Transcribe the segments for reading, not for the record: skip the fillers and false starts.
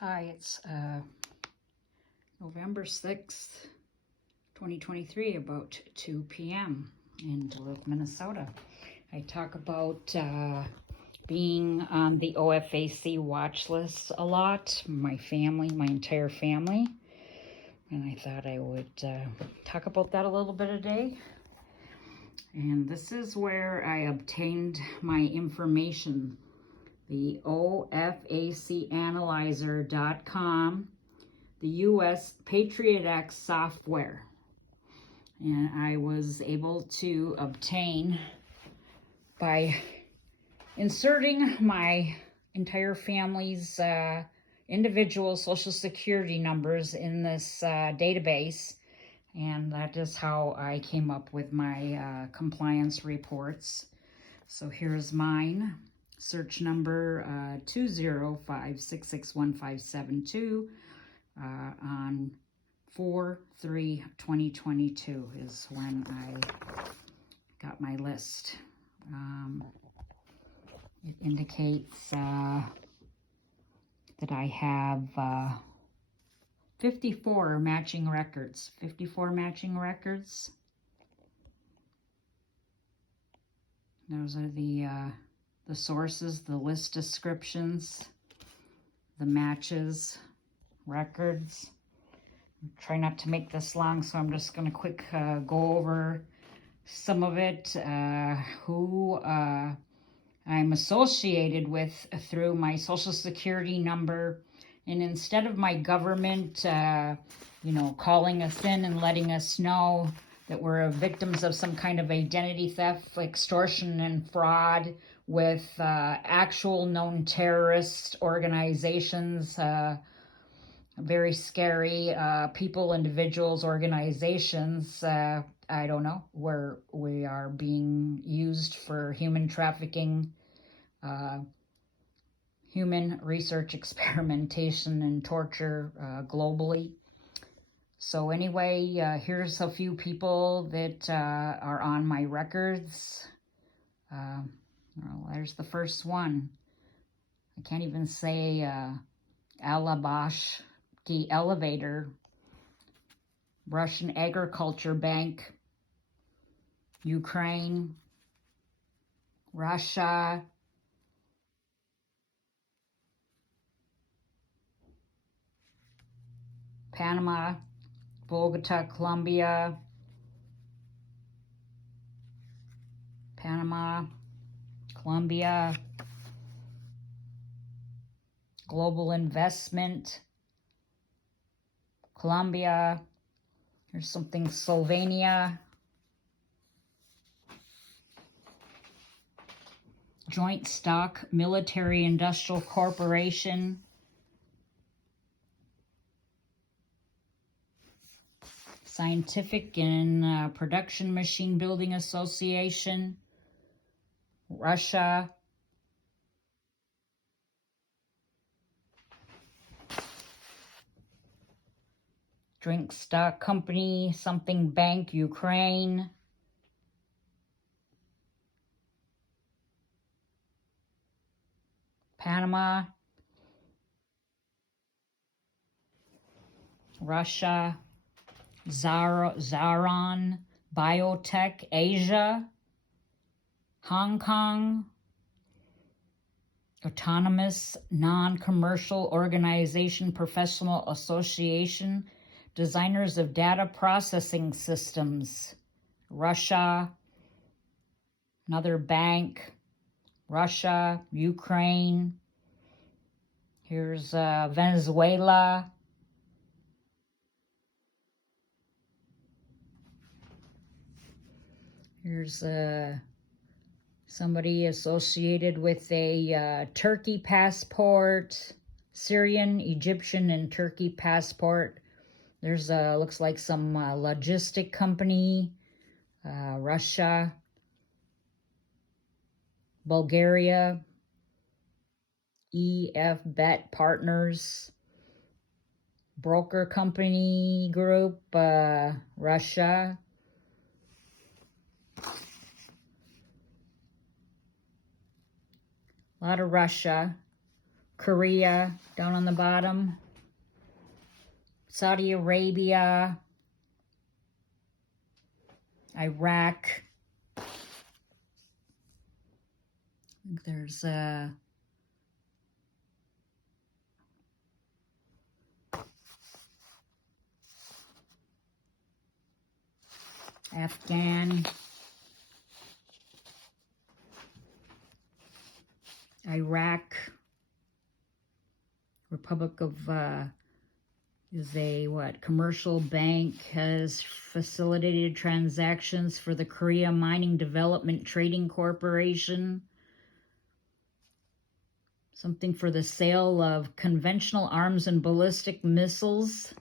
Hi, it's November 6th, 2023, about 2 p.m. in Duluth, Minnesota. I talk about being on the OFAC watch list a lot, my family, my entire family. And I thought I would talk about that a little bit today. And this is where I obtained my information. The OFACanalyzer.com, the U.S. Patriot Act software. And I was able to obtain by inserting my entire family's individual social security numbers in this database. And that is how I came up with my compliance reports. So here's mine. Search number 205661572 on 4/3/2022 is when I got my list. It indicates that I have 54 matching records. 54 matching records. Those are the sources, the list descriptions, the matches, records. Try not to make this long, so I'm just going to quick go over some of it, who I'm associated with through my social security number. And instead of my government, calling us in and letting us know that we're victims of some kind of identity theft, extortion, and fraud with actual known terrorist organizations, very scary people, individuals, organizations. I don't know, where we are being used for human trafficking, human research experimentation, and torture globally. So anyway, here's a few people that are on my records. Well, there's the first one. I can't even say Alabashki Elevator, Russian Agriculture Bank, Ukraine, Russia, Panama, Bogota, Colombia, Panama, Colombia, Global Investment, Colombia. Here's something, Slovenia, Joint Stock Military Industrial Corporation, Scientific and Production Machine Building Association, Russia, Drink Stock Company, something Bank, Ukraine, Panama, Russia, Zaron Biotech, Asia, Hong Kong, Autonomous Non-Commercial Organization Professional Association, Designers of Data Processing Systems, Russia, another bank, Russia, Ukraine. Here's Venezuela. Here's somebody associated with a Turkey passport, Syrian, Egyptian, and Turkey passport. There's looks like some logistic company, Russia, Bulgaria, EF Bet Partners, broker company group, Russia, a lot of Russia, Korea down on the bottom. Saudi Arabia. Iraq. I think there's Afghan, Iraq, Republic of, is a, commercial bank, has facilitated transactions for the Korea Mining Development Trading Corporation. Something for the sale of conventional arms and ballistic missiles.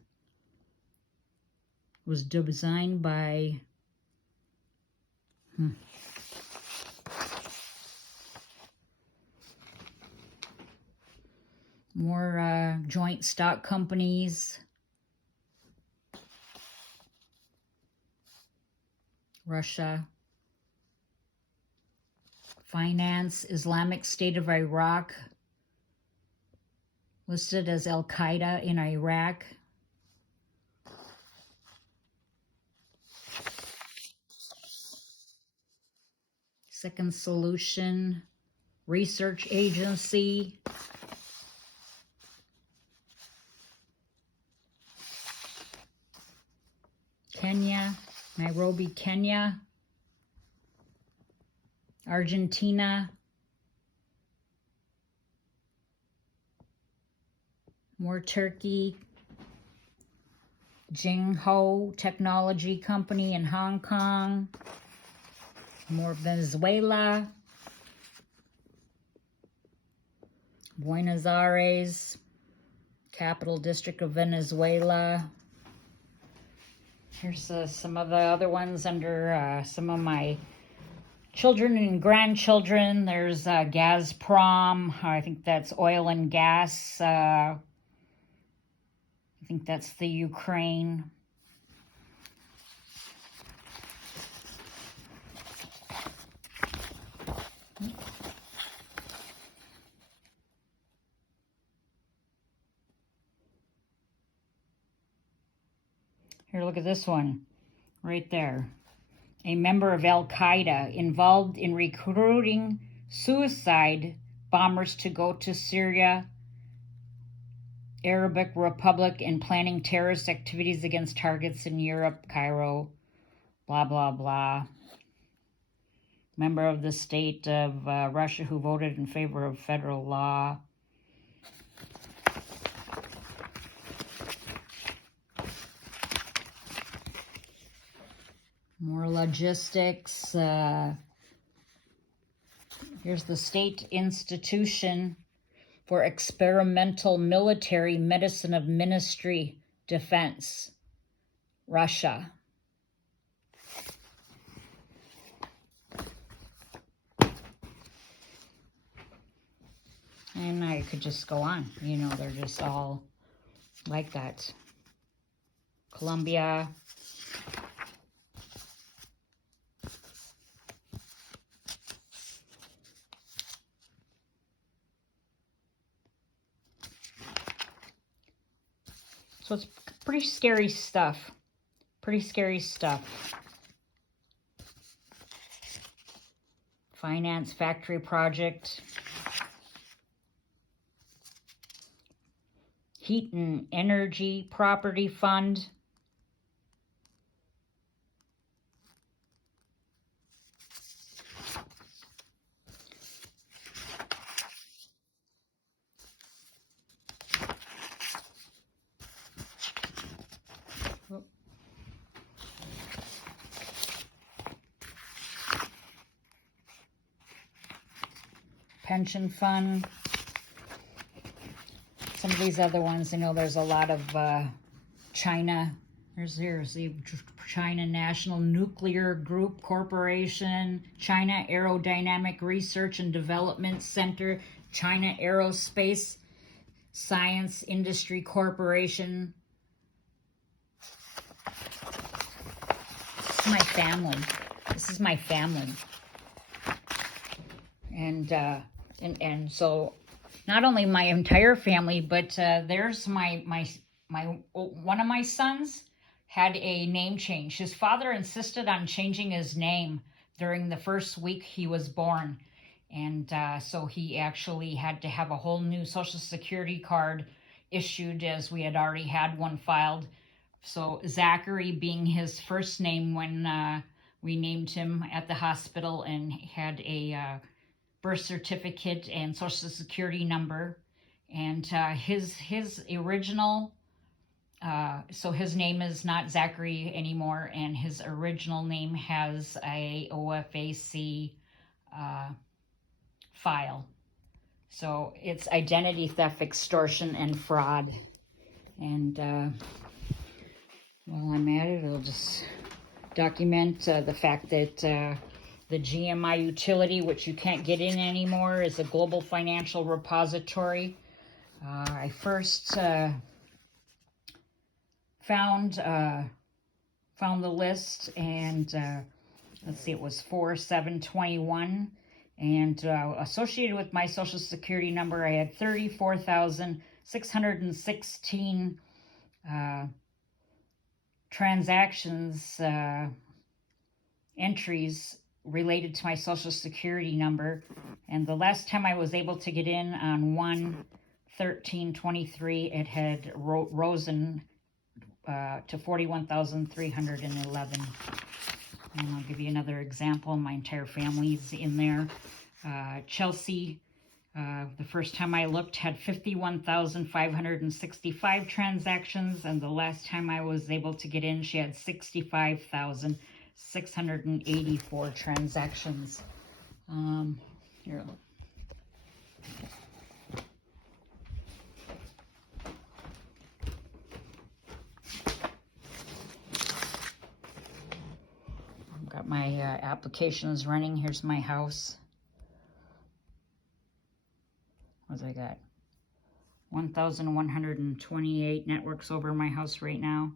Was designed by more joint stock companies. Russia. Finance, Islamic State of Iraq. Listed as Al-Qaeda in Iraq. Second Solution, Research Agency. Kenya, Nairobi, Kenya. Argentina. More Turkey. Jingho Technology Company in Hong Kong. More Venezuela. Buenos Aires, Capital District of Venezuela. Here's some of the other ones under some of my children and grandchildren. There's Gazprom. I think that's oil and gas. I think that's the Ukraine. Here, look at this one right there. A member of Al-Qaeda involved in recruiting suicide bombers to go to Syria, Arabic Republic, and planning terrorist activities against targets in Europe, Cairo, blah, blah, blah. Member of the state of Russia who voted in favor of federal law. More logistics. Here's the State Institution for Experimental Military Medicine of Ministry Defense, Russia. And I could just go on. You know, they're just all like that. Colombia. So it's pretty scary stuff. Pretty scary stuff. Finance Factory Project. Heat and Energy Property Fund. Pension Fund. Some of these other ones, I know there's a lot of China. There's the China National Nuclear Group Corporation, China Aerodynamic Research and Development Center, China Aerospace Science Industry Corporation. This is my family. This is my family. And so not only my entire family, but there's my one of my sons had a name change. His father insisted on changing his name during the first week he was born. And so he actually had to have a whole new Social Security card issued, as we had already had one filed. So Zachary being his first name when we named him at the hospital, and had a birth certificate and Social Security number. And his original, so his name is not Zachary anymore, and his original name has a OFAC file. So it's identity theft, extortion, and fraud. And while I'm at it, I'll just document the fact that the GMI utility, which you can't get in anymore, is a global financial repository. I first found the list, and let's see, it was 4/7/21, and associated with my Social Security number, I had 34,616 transactions, entries related to my Social Security number. And the last time I was able to get in on 1/13/23, it had risen to 41,311. And I'll give you another example. My entire family's in there. Chelsea, the first time I looked, had 51,565 transactions, and the last time I was able to get in, she had 65,684 transactions. Here. I've got my applications running. Here's my house. What do I got? 1,128 networks over my house right now.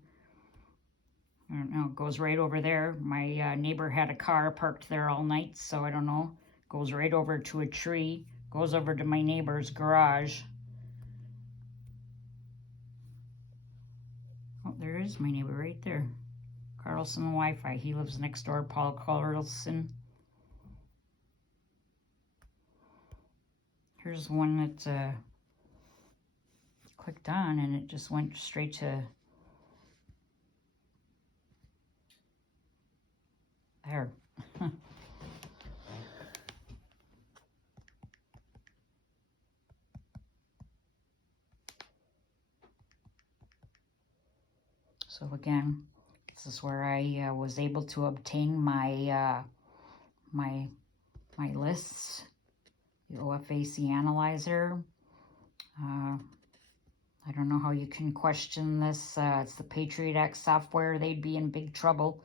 I don't know, it goes right over there. My neighbor had a car parked there all night, so I don't know. Goes right over to a tree, goes over to my neighbor's garage. Oh, there is my neighbor right there. Carlson Wi-Fi. He lives next door, Paul Carlson. Here's one that clicked on, and it just went straight to there. So again, this is where I was able to obtain my my lists, the OFAC analyzer. I don't know how you can question this. It's the Patriot Act software. They'd be in big trouble,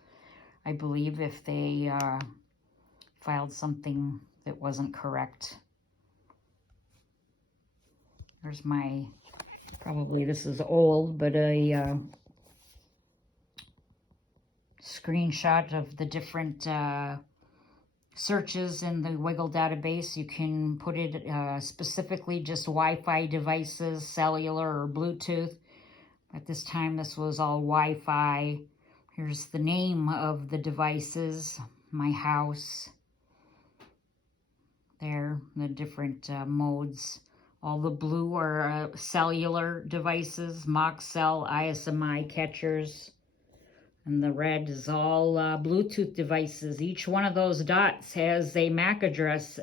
I believe, if they filed something that wasn't correct. There's my, probably this is old, but a screenshot of the different searches in the Wiggle database. You can put it specifically just Wi-Fi devices, cellular or Bluetooth. At this time, this was all Wi-Fi. Here's the name of the devices, my house. There, the different modes. All the blue are cellular devices, Moxcell, ISMI catchers. And the red is all Bluetooth devices. Each one of those dots has a MAC address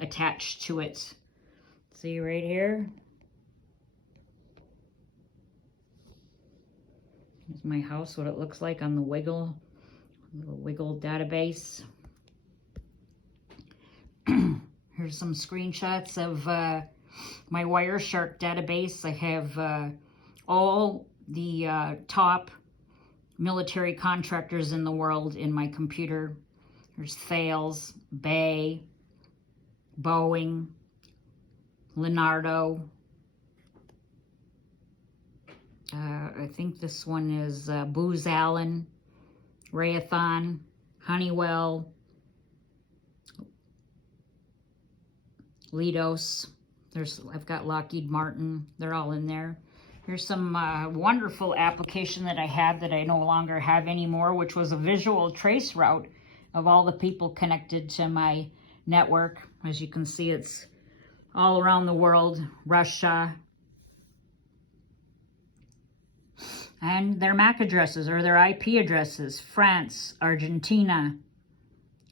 attached to it. See right here? Here's my house, what it looks like on the Wiggle database. Here's some screenshots of my Wireshark database. I have all the top military contractors in the world in my computer. There's Thales, Bay, Boeing, Leonardo. I think this one is Booz Allen, Raytheon, Honeywell, Leidos, I've got Lockheed Martin. They're all in there. Here's some wonderful application that I had that I no longer have anymore, which was a visual trace route of all the people connected to my network. As you can see, it's all around the world, Russia, and their MAC addresses or their IP addresses, France, Argentina,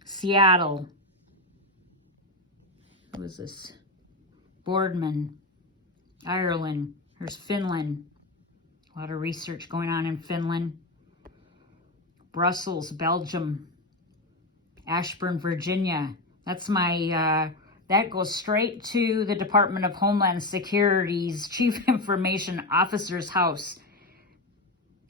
Seattle. What was this? Boardman, Ireland. There's Finland. A lot of research going on in Finland. Brussels, Belgium. Ashburn, Virginia. That's my, that goes straight to the Department of Homeland Security's Chief Information Officer's house.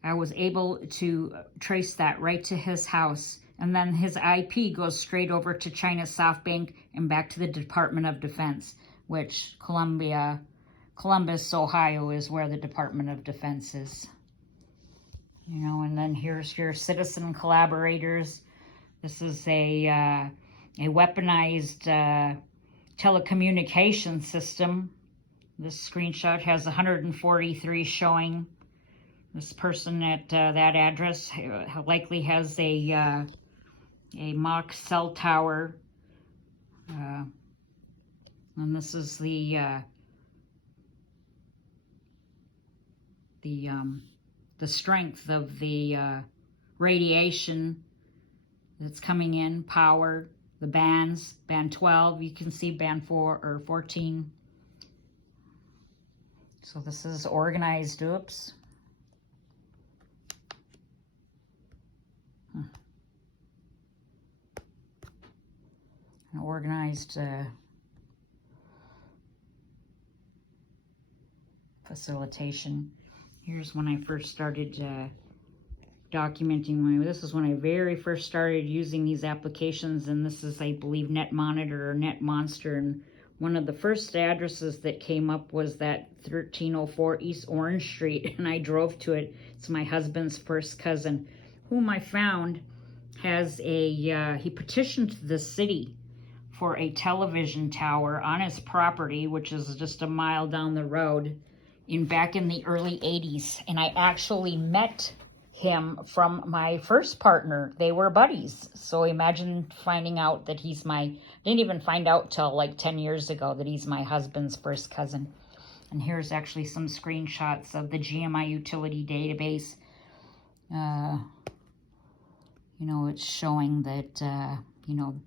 I was able to trace that right to his house. And then his IP goes straight over to China SoftBank and back to the Department of Defense, which Columbus, Ohio is where the Department of Defense is. You know, and then here's your citizen collaborators. This is a weaponized telecommunication system. This screenshot has 143 showing. This person at that address likely has a mock cell tower. And this is the strength of the radiation that's coming in, power, the bands, band 12, you can see band 4 or 14. So this is organized, oops. An organized facilitation. Here's when I first started documenting this is when I very first started using these applications, and this is, I believe, Net Monitor or Net Monster, and one of the first addresses that came up was that 1304 East Orange Street, and I drove to it. It's my husband's first cousin, whom I found has he petitioned the city for a television tower on his property, which is just a mile down the road, back in the early 80s. And I actually met him from my first partner. They were buddies. So imagine finding out that didn't even find out till like 10 years ago that he's my husband's first cousin. And here's actually some screenshots of the GMI utility database. You know, it's showing that, you know,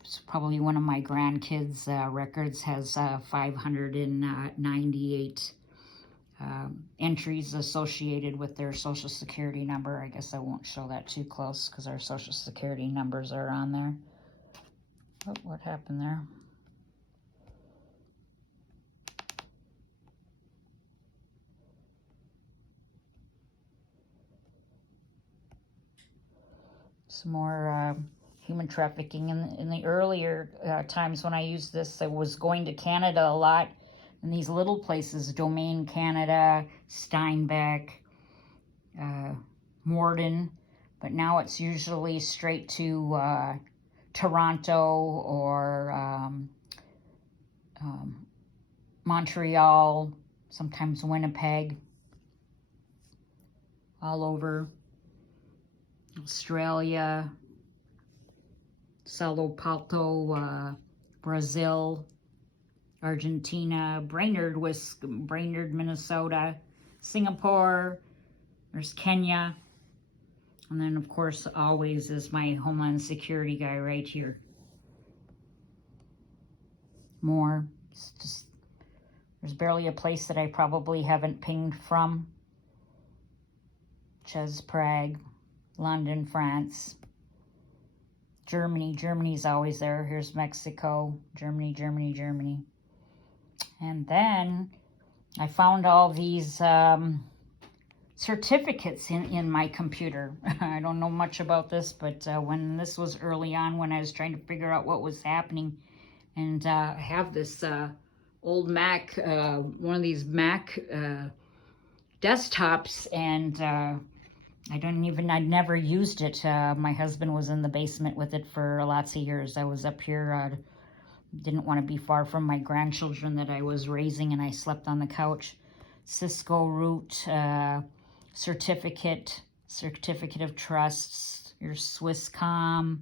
it's probably one of my grandkids' records has 598 entries associated with their social security number. I guess I won't show that too close because our social security numbers are on there. Oh, what happened there? Some more human trafficking. In the earlier times when I used this, I was going to Canada a lot. In these little places, Domain, Canada, Steinbeck, Morden, but now it's usually straight to Toronto or Montreal, sometimes Winnipeg, all over Australia, Sao Paulo, Brazil, Argentina, Brainerd, Minnesota, Singapore, there's Kenya, and then of course always is my Homeland Security guy right here. More, it's just, there's barely a place that I probably haven't pinged from. Ches, Prague, London, France, Germany's always there. Here's Mexico, Germany. And then I found all these certificates in my computer. I don't know much about this, but when this was early on, when I was trying to figure out what was happening, and I have this old Mac, one of these Mac desktops, and I'd never used it. My husband was in the basement with it for lots of years. I was up here Didn't want to be far from my grandchildren that I was raising, and I slept on the couch. Cisco root, certificate of trusts. Here's Swisscom,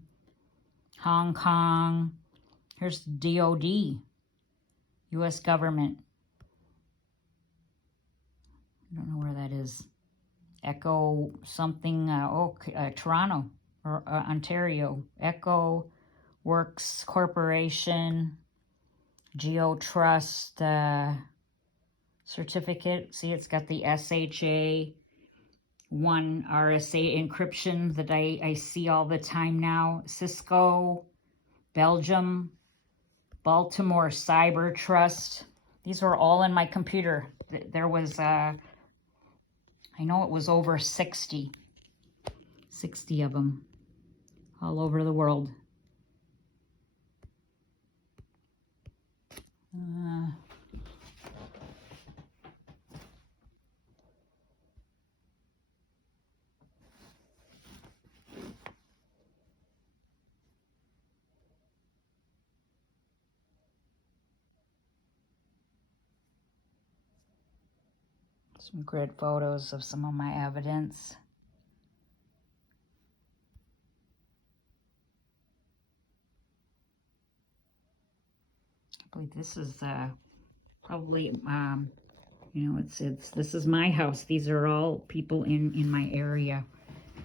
Hong Kong. Here's DOD, U.S. government. I don't know where that is. Echo something, Toronto or Ontario. Echo Works Corporation, Geo Trust certificate. See, it's got the SHA 1 RSA encryption that I see all the time now. Cisco, Belgium, Baltimore Cyber Trust. These were all in my computer. There was, I know it was over 60 of them all over the world. Some grid photos of some of my evidence. I believe this is probably, you know, this is my house. These are all people in my area.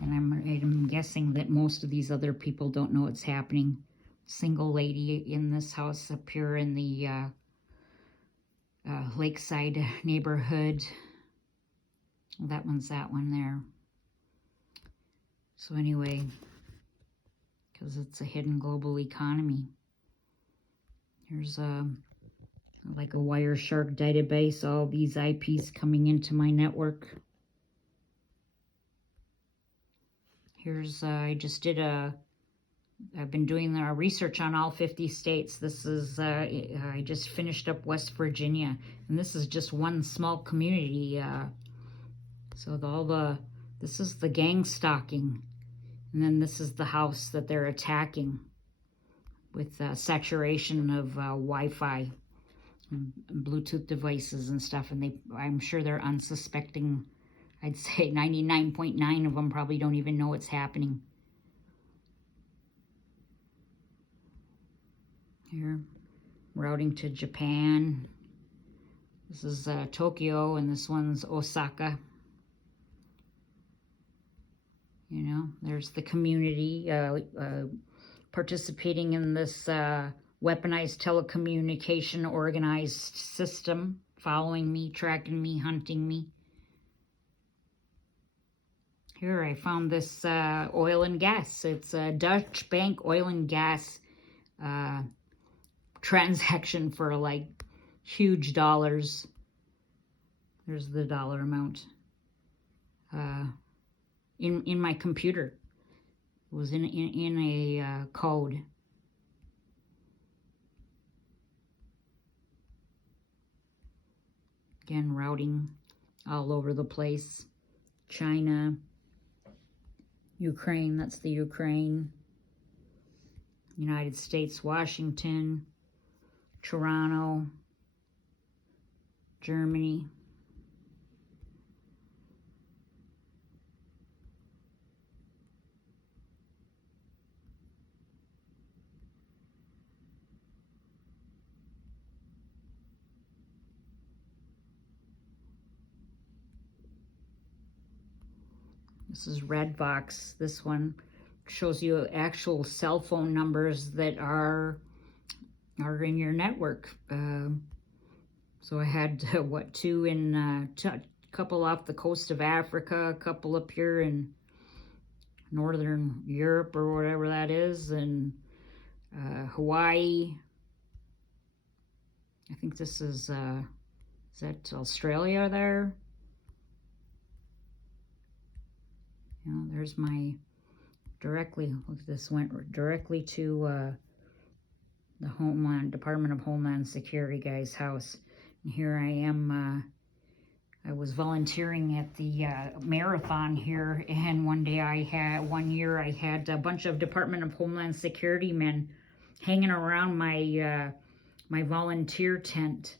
And I'm guessing that most of these other people don't know what's happening. Single lady in this house up here in the Lakeside neighborhood. That one's that one there. So anyway, because it's a hidden global economy. Here's like a Wireshark database, all these IPs coming into my network. Here's, I've been doing the research on all 50 states. This is, I just finished up West Virginia, and this is just one small community. So this is the gang stalking, and then this is the house that they're attacking with saturation of Wi-Fi and Bluetooth devices and stuff, and I'm sure they're unsuspecting. I'd say 99.9 of them probably don't even know what's happening. Here, routing to Japan. This is Tokyo, and this one's Osaka. You know, there's the community participating in this weaponized telecommunication organized system, following me, tracking me, hunting me. Here I found this oil and gas. It's a Dutch bank oil and gas transaction for like huge dollars. There's the dollar amount. In my computer. It was in a code. Again, routing all over the place. China, Ukraine, that's the Ukraine. United States, Washington, Toronto, Germany. This is Redbox. This one shows you actual cell phone numbers that are in your network. So I had two in a couple off the coast of Africa, a couple up here in Northern Europe or whatever that is, and Hawaii. I think this is that Australia there? You know, there's my directly, look, this went directly to the Department of Homeland Security guy's house. And here I am, I was volunteering at the marathon here, and one year I had a bunch of Department of Homeland Security men hanging around my my volunteer tent,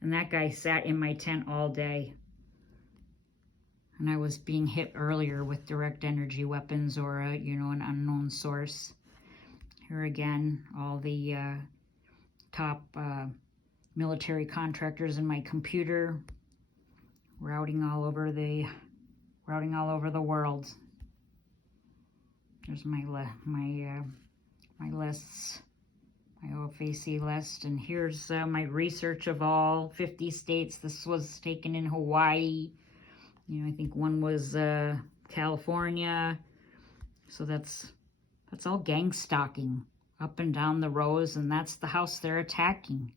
and that guy sat in my tent all day. And I was being hit earlier with direct energy weapons or you know, an unknown source. Here again, all the top military contractors in my computer, routing all over the world. There's my lists, my OFAC list, and here's my research of all 50 states. This was taken in Hawaii. You know, I think one was California. So that's all gang stalking up and down the rows, and that's the house they're attacking.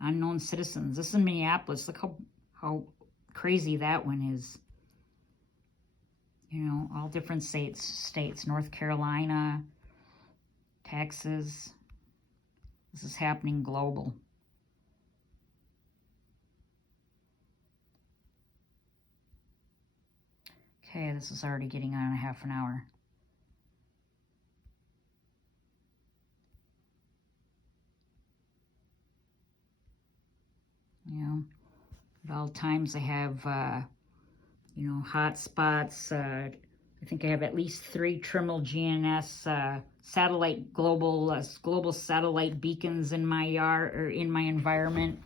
Unknown citizens. This is in Minneapolis. Look how crazy that one is. You know, all different states, North Carolina, Texas. This is happening global. Okay, this is already getting on a half an hour. You know, at all times I have, you know, hot spots. I think I have at least 3 Trimble GNS satellite global satellite beacons in my yard or in my environment.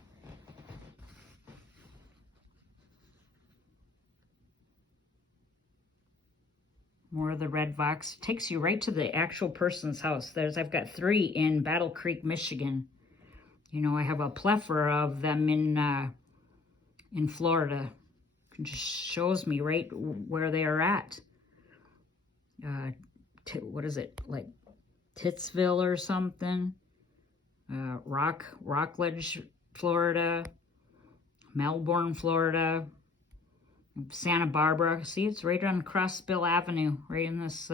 More of the red Vox. Takes you right to the actual person's house. I've got 3 in Battle Creek, Michigan. You know, I have a plethora of them in Florida. It just shows me right where they are at. What is it, like Titsville or something? Rockledge, Florida. Melbourne, Florida. Santa Barbara. See, it's right on Crossbill Avenue, right in this,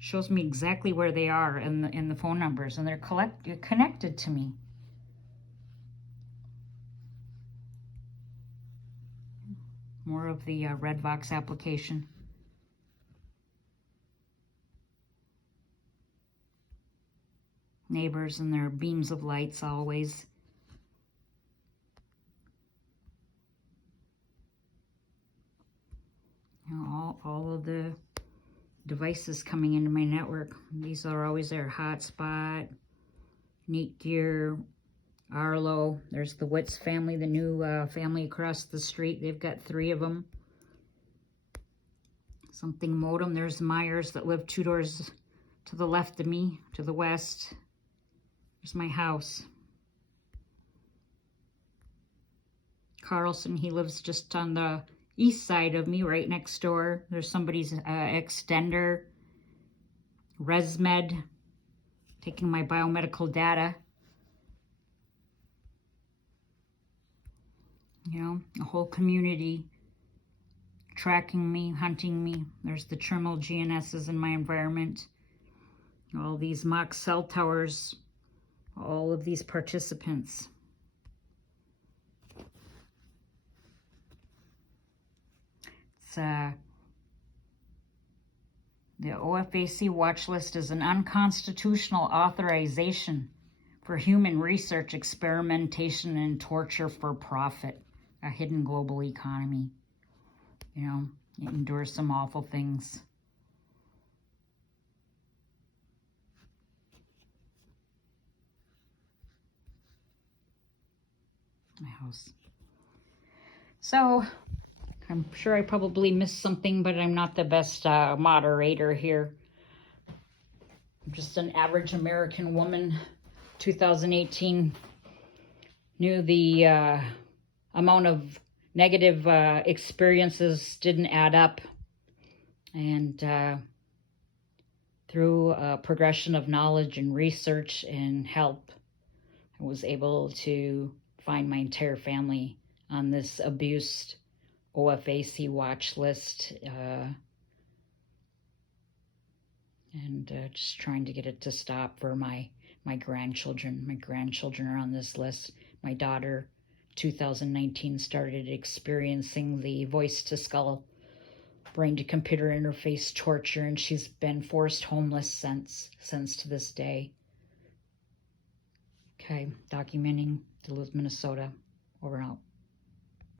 shows me exactly where they are and the phone numbers, and they're connected to me. More of the Red Vox application. Neighbors and their beams of lights always. You know, all of the devices coming into my network. These are always there. Hotspot, Neat Gear, Arlo. There's the Witz family, the new family across the street. They've got 3 of them. Something Modem. There's Myers that live 2 doors to the left of me, to the west. There's my house. Carlson, he lives just on the east side of me, right next door. There's somebody's extender. ResMed, taking my biomedical data. You know, a whole community tracking me, hunting me. There's the Trimble GNSs in my environment. All these mock cell towers, all of these participants. It's the OFAC watch list is an unconstitutional authorization for human research, experimentation, and torture for profit. A hidden global economy. You know, it endures some awful things. My house. So, I'm sure I probably missed something, but I'm not the best moderator here. I'm just an average American woman. 2018 knew the amount of negative experiences didn't add up. And through a progression of knowledge and research and help, I was able to find my entire family on this abused OFAC watch list, and just trying to get it to stop for my grandchildren. My grandchildren are on this list. My daughter, 2019, started experiencing the voice-to-skull, brain-to-computer interface torture, and she's been forced homeless since to this day. Okay, documenting Duluth, Minnesota. Over and out.